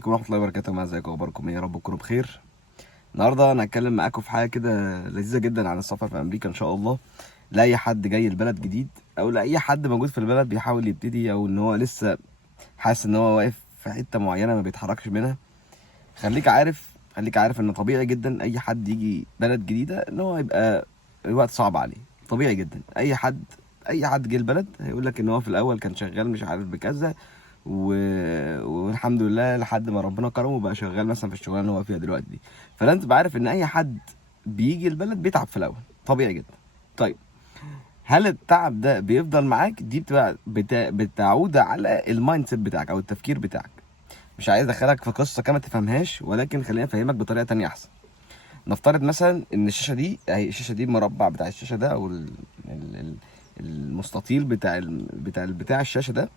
عليكم ورحمة الله وبركاته. ازيكم؟ اخباركم ايه؟ يا رب تكونوا بخير. النهارده انا هتكلم معاكم في حاجه كده لذيذه جدا عن السفر في امريكا ان شاء الله، لاي حد جاي البلد جديد او لاي حد موجود في البلد بيحاول يبتدي او ان هو لسه حاسس ان هو واقف في حته معينه ما بيتحركش منها. خليك عارف ان طبيعي جدا اي حد يجي بلد جديده ان هو يبقى الوقت صعب عليه. طبيعي جدا اي حد جه البلد هيقول لك ان هو في الاول كان شغال مش عارف بكذا و... والحمد لله لحد ما ربنا كرمه وبقى شغال مثلا في الشغلانه اللي هو فيها دلوقتي دي. فلازم تبقى عارف ان اي حد بيجي البلد بيتعب في الاول، طبيعي جدا. طيب، هل التعب ده بيفضل معاك؟ دي بتبقى بتعود على المايند سيت بتاعك او التفكير بتاعك. مش عايز ادخلك في قصه كما تفهمهاش، ولكن خليني افهمك بطريقه تانية احسن. نفترض مثلا ان الشاشه دي المربع بتاع الشاشه ده او ال- المستطيل بتاع الشاشه ده.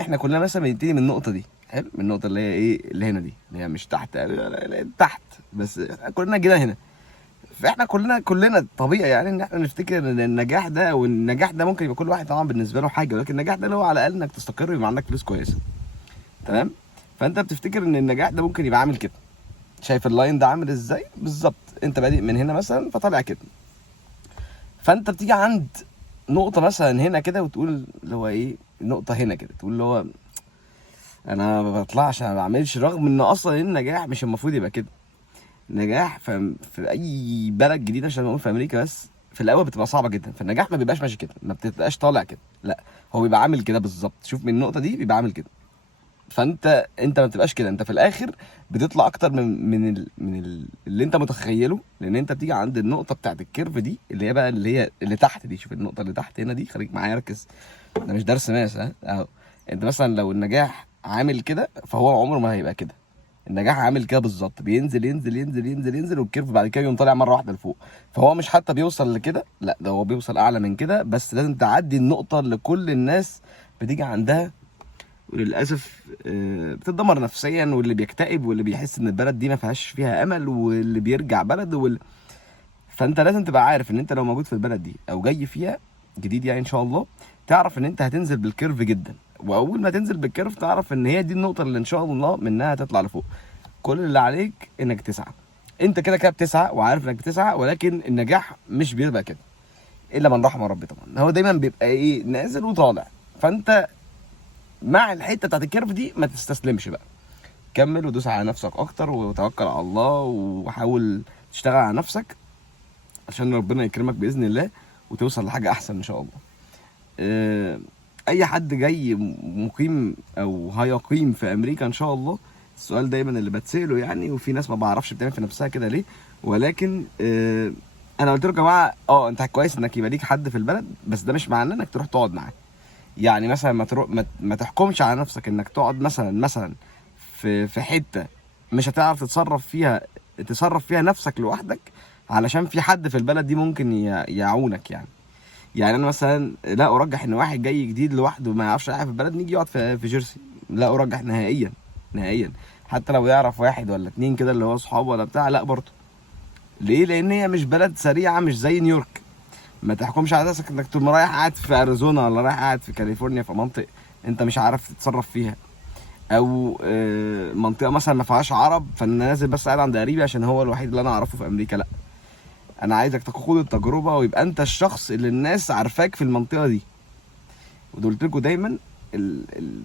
احنا كلنا مثلا بنبتدي من النقطه دي، حلو، من النقطه اللي هي ايه، اللي هنا دي، اللي هي مش تحت لا، تحت، بس إحنا كلنا جينا هنا. فاحنا كلنا طبيعي يعني ان احنا نفتكر ان النجاح ده، والنجاح ده ممكن يبقى كل واحد طبعا بالنسبه له حاجه، ولكن النجاح ده اللي هو على الاقل انك تستقر ويبقى عندك فلوس كويسه. تمام. فانت بتفتكر ان النجاح ده ممكن يبقى عامل كده. شايف اللاين ده عامل ازاي بالظبط؟ انت بادئ من هنا مثلا فطالع كده. فانت بتيجي عند نقطه مثلا هنا كده وتقول اللي هو ايه، نقطه هنا كده تقول اللي هو انا ما بطلعش، انا ما بعملش، رغم ان اصلا النجاح مش المفروض يبقى كده. النجاح في اي بلد جديده، عشان نقول في امريكا بس، في الاول بتبقى صعبه جدا. فالنجاح ما بيبقاش ماشي كده، ما بتبقاش طالع كده، لا، هو بيبقى عامل كده بالظبط. شوف من النقطه دي بيبقى عامل كده. فانت ما بتبقاش كده، انت في الاخر بتطلع اكتر من اللي انت متخيله، لان انت بتيجي عند النقطه بتاعت الكيرف دي اللي هي بقى اللي تحت دي. شوف النقطه اللي تحت هنا دي، خليك معايا ركز. ده مش درس ماس، ها اهو. انت مثلا لو النجاح عامل كده فهو عمره ما هيبقى كده. النجاح عامل كده بالظبط، بينزل ينزل ينزل ينزل ينزل، والكيرف بعد كده يقوم طالع مره واحده لفوق. فهو مش حتى بيوصل لكده، لا، ده هو بيوصل اعلى من كده، بس لازم تعدي النقطه اللي كل الناس بتيجي عندها. وللاسف بتتدمر نفسيا، واللي بيكتئب، واللي بيحس ان البلد دي ما فيهاش فيها امل، واللي بيرجع بلد فانت لازم تبقى عارف ان انت لو موجود في البلد دي او جاي فيها جديد يعني ان شاء الله، تعرف ان انت هتنزل بالكيرف جدا. واول ما تنزل بالكيرف تعرف ان هي دي النقطه اللي ان شاء الله منها هتطلع لفوق. كل اللي عليك انك تسعى. انت كده كده بتسعى وعارف انك بتسعى، ولكن النجاح مش بيبقى كده الا من رحم ربي. طبعا هو دايما بيبقى ايه، نازل وطالع. فانت مع الحته بتاعت الكيرف دي ما تستسلمش بقى، كمل ودوس على نفسك اكتر وتوكل على الله وحاول تشتغل على نفسك عشان ربنا يكرمك باذن الله وتوصل لحاجه احسن ان شاء الله. آه، اي حد جاي مقيم او هيقيم في امريكا ان شاء الله، السؤال دايما اللي بتساله يعني، وفي ناس ما بعرفش بتعمل في نفسها كده ليه، ولكن انا قلت لكم يا جماعه انت كويس انك يبقى ليك حد في البلد، بس ده مش معناه انك تروح تقعد معاه. يعني مثلا ما تروح ما تحكمش على نفسك انك تقعد مثلا في حته مش هتعرف تصرف فيها نفسك لوحدك، علشان في حد في البلد دي ممكن يعونك يعني. يعني انا مثلا لا ارجح ان واحد جاي جديد لوحده ما يعرفش حاجه في البلد نيجي يقعد في جيرسي. لا ارجح نهائيا، نهائيا. حتى لو يعرف واحد ولا اتنين كده اللي هو صحابه ولا بتاع، لا برضه. ليه؟ لان هي مش بلد سريعه، مش زي نيويورك. ما تحكمش على نفسك انك تبقى رايح قاعد في اريزونا ولا رايح قاعد في كاليفورنيا في منطقه انت مش عارف تتصرف فيها، او منطقه مثلا ما فيهاش عرب فانا نازل بس قاعد عند قريبي عشان هو الوحيد اللي انا اعرفه في امريكا. لا، انا عايزك تاخد التجربه ويبقى انت الشخص اللي الناس عارفاك في المنطقه دي. وده قلت لكم دايما،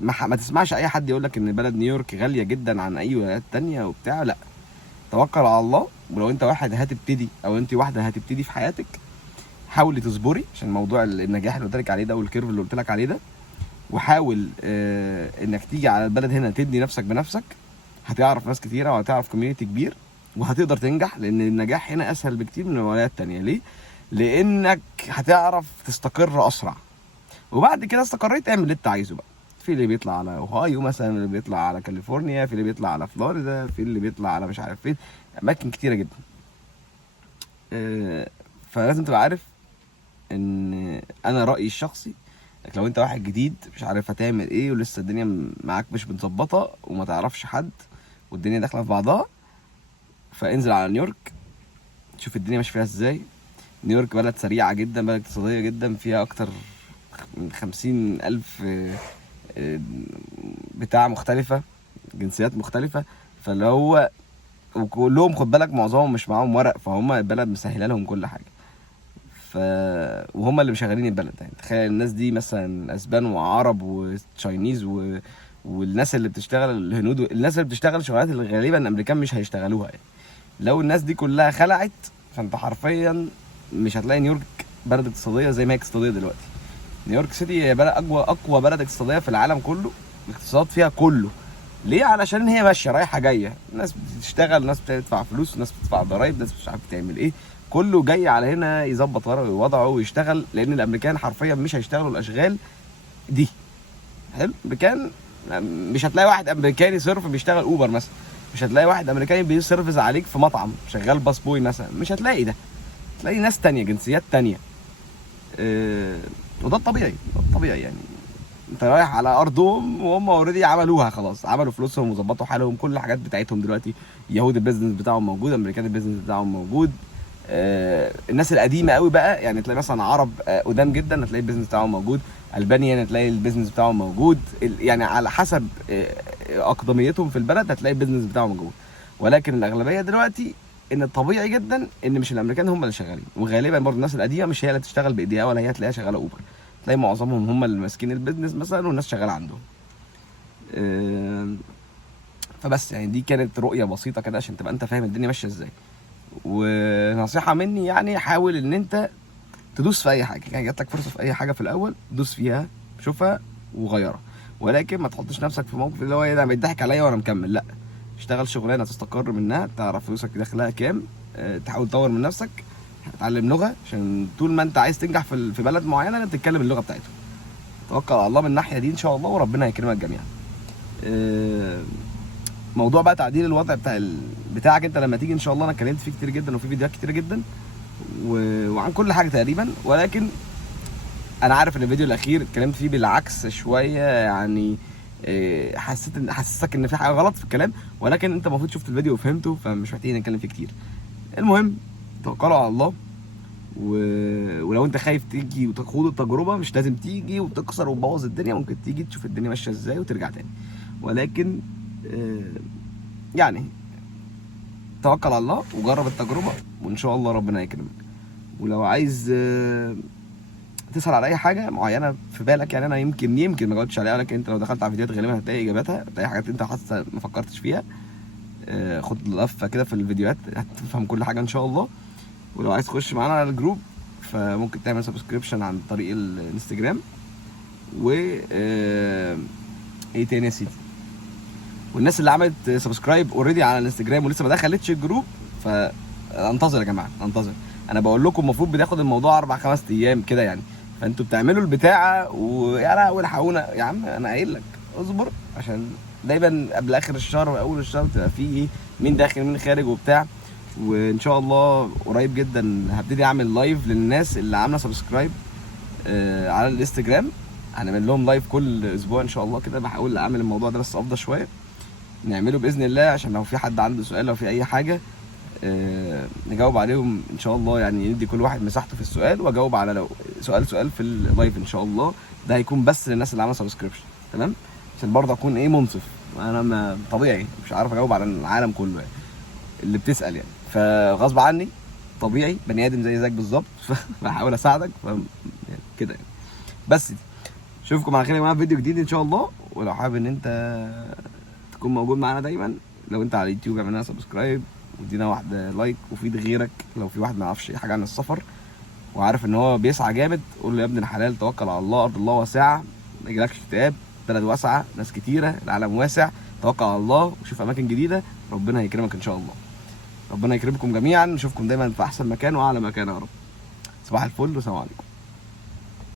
ما تسمعش اي حد يقول لك ان بلد نيويورك غاليه جدا عن اي ولايات تانية وبتاع، لا. توكل على الله. ولو انت واحد هتبتدي او انت واحده هتبتدي في حياتك، حاولي تصبري عشان موضوع النجاح اللي قلت لك عليه ده والكيرف اللي قلت لك عليه ده. وحاول انك تيجي على البلد هنا تبني نفسك بنفسك. هتعرف ناس كتيره وهتعرف كوميونتي كبير وهتقدر تنجح، لان النجاح هنا اسهل بكتير من الولايات التانية. ليه؟ لانك هتعرف تستقر اسرع. وبعد كده استقريت اعمل اللي انت عايزه بقى. في اللي بيطلع على اوهايو مثلا، اللي بيطلع على كاليفورنيا، في اللي بيطلع على فلوريدا، في اللي بيطلع على مش عارف فين، اماكن كتيره جدا. فلازم تبقى عارف ان انا رايي الشخصي انك لو انت واحد جديد مش عارف هتعمل ايه ولسه الدنيا معاك مش متظبطه وما تعرفش حد والدنيا داخله في بعضها، فانزل على نيويورك. شوف الدنيا ماشيه فيها ازاي. نيويورك بلد سريعه جدا، بلد اقتصاديه جدا، فيها اكتر من 50,000 بتاع مختلفه. جنسيات مختلفه، فاللي هو وكلهم خد بالك معظمهم مش معاهم ورق، فهم البلد مسهله لهم كل حاجه. وهم اللي مشغلين البلد. يعني تخيل الناس دي مثلا اسبان وعرب وتشاينيز والناس اللي بتشتغل الهنود، الناس اللي بتشتغل شغلات اللي غالبا الامريكان مش هيشتغلوها. يعني لو الناس دي كلها خلعت، فانت حرفيا مش هتلاقي نيويورك بلد اقتصاديه زي ما هي اقتصاديه دلوقتي. نيويورك سيتي هي بلد اقوى بلد اقتصاديه في العالم كله، الاقتصاد فيها كله. ليه؟ علشان هي ماشيه رايحه جايه، الناس بتشتغل، ناس بتدفع فلوس، ناس بتدفع ضرايب، ناس مش عارف تعمل ايه، كله جاي على هنا يظبط وضعه ويشتغل. لان الامريكان حرفيا مش هيشتغلوا الاشغال دي. حلو. الامريكان مش هتلاقي واحد امريكاني صرف بيشتغل اوبر مثلا، مش هتلاقي واحد امريكاني بيسيرفز عليك في مطعم شغال باس بوي مثلا، مش هتلاقي ده. تلاقي ناس تانية، جنسيات تانية. وده الطبيعي، ده الطبيعي. يعني انت رايح على ارضهم وهم اوريدي عملوها خلاص، عملوا فلوسهم وظبطوا حالهم، كل الحاجات بتاعتهم دلوقتي. يهود البيزنس بتاعهم موجود، امريكان البيزنس بتاعهم موجود. الناس القديمه قوي بقى، يعني تلاقي مثلا عرب قدام جدا هتلاقي البيزنس بتاعهم موجود، البانيا هتلاقي البيزنس بتاعهم موجود. يعني على حسب اقدميتهم في البلد هتلاقي البيزنس بتاعهم موجود. ولكن الاغلبيه دلوقتي ان الطبيعي جدا ان مش الامريكان هم اللي شغالين، وغالبا برضه الناس القديمه مش هي اللي تشتغل بايديها، ولا هي تلاقيها شغاله اوبر. تلاقي معظمهم هم اللي ماسكين البيزنس مثلا والناس شغاله عندهم. فبس يعني دي كانت رؤيه بسيطه كده عشان تبقى انت فاهم الدنيا ماشيه ازاي. ونصيحه مني يعني حاول ان انت تدوس في اي حاجه. يعني جات لك فرصه في اي حاجه في الاول، دوس فيها، شوفها وغيرها. ولكن ما تحطش نفسك في موقف اللي هو ايه ده بيضحك عليا وانا مكمل. لا، اشتغل شغلانه تستقر منها، تعرف فلوسك داخلها كام، تحاول تطور من نفسك، اتعلم لغه، عشان طول ما انت عايز تنجح في بلد معينه انت تتكلم اللغه بتاعتهم. توكل على الله من الناحيه دي ان شاء الله، وربنا هيكرمك جميعا. موضوع بقى تعديل الوضع بتاعك انت لما تيجي ان شاء الله، انا اتكلمت فيه كتير جدا وفي فيديوهات كتير جدا وعن كل حاجه تقريبا. ولكن انا عارف ان الفيديو الاخير اتكلمت فيه بالعكس شويه، يعني حسسك ان في حاجه غلط في الكلام، ولكن انت المفروض شفت الفيديو وفهمته، فمش محتاجين نتكلم فيه كتير. المهم توكلوا على الله. ولو انت خايف تيجي وتخوض التجربه، مش لازم تيجي وتكسر وتبوظ الدنيا، ممكن تيجي تشوف الدنيا ماشيه ازاي وترجع تاني. ولكن يعني توكل على الله وجرب التجربه، وان شاء الله ربنا يكرمك. ولو عايز تسأل على اي حاجه معينه في بالك، يعني انا يمكن ما جاوبتش عليها، ولكن انت لو دخلت على فيديوهات غالبا هتلاقي اجاباتها، هتلاقي حاجات انت حاسس ما فكرتش فيها. خد لفه كده في الفيديوهات هتفهم كل حاجه ان شاء الله. ولو عايز تخش معانا على الجروب فممكن تعمل سبسكريبشن عن طريق الانستجرام. و ايه تاني يا سيدي، والناس اللي عملت سبسكرايب اوريدي على الانستجرام ولسه ما دخلتش الجروب، فانتظر يا جماعه، انتظر. انا بقول لكم المفروض بتاخد الموضوع 4-5 ايام كده يعني، فانتوا بتعملوا البتاعه ويا لا والحقونا يا عم. انا قايل لك اصبر، عشان دايما قبل اخر الشهر واول الشهر تبقى فيه ايه، مين داخل مين خارج وبتاع. وان شاء الله قريب جدا هبتدي اعمل لايف للناس اللي عامله سبسكرايب على الانستجرام. هنعمل لهم لايف كل اسبوع ان شاء الله كده. بحاول اعمل الموضوع ده بس افضل شويه، نعمله باذن الله، عشان لو في حد عنده سؤال، لو في اي حاجه نجاوب عليهم ان شاء الله. يعني ندي كل واحد مساحته في السؤال، واجاوب على لو سؤال في اللايف ان شاء الله. ده هيكون بس للناس اللي عامله سبسكريبشن، تمام؟ عشان برضه اكون ايه منصف. انا طبيعي مش عارف اجاوب على العالم كله يعني اللي بتسال يعني، فغصب عني طبيعي بني ادم زي زيك بالظبط فبحاول اساعدك يعني كده يعني. بس دي. اشوفكم على خير يا جماعه في فيديو جديد ان شاء الله. ولو حابب ان انت تكون موجود معانا دايما، لو انت على اليوتيوب اعمل لنا سبسكرايب ودينا واحده لايك، وفيد غيرك. لو في واحد ما يعرفش اي حاجه عن السفر وعارف ان هو بيسعى جامد، قول له يا ابن الحلال توكل على الله، ارض الله واسعه، ما يجيلكش اكتئاب، بلد واسعه، ناس كتيره، العالم واسع، توكل على الله وشوف اماكن جديده، ربنا هيكرمك ان شاء الله. ربنا يكرمكم جميعا، نشوفكم دايما في احسن مكان واعلى مكان يا رب. صباح الفل والسلام عليكم.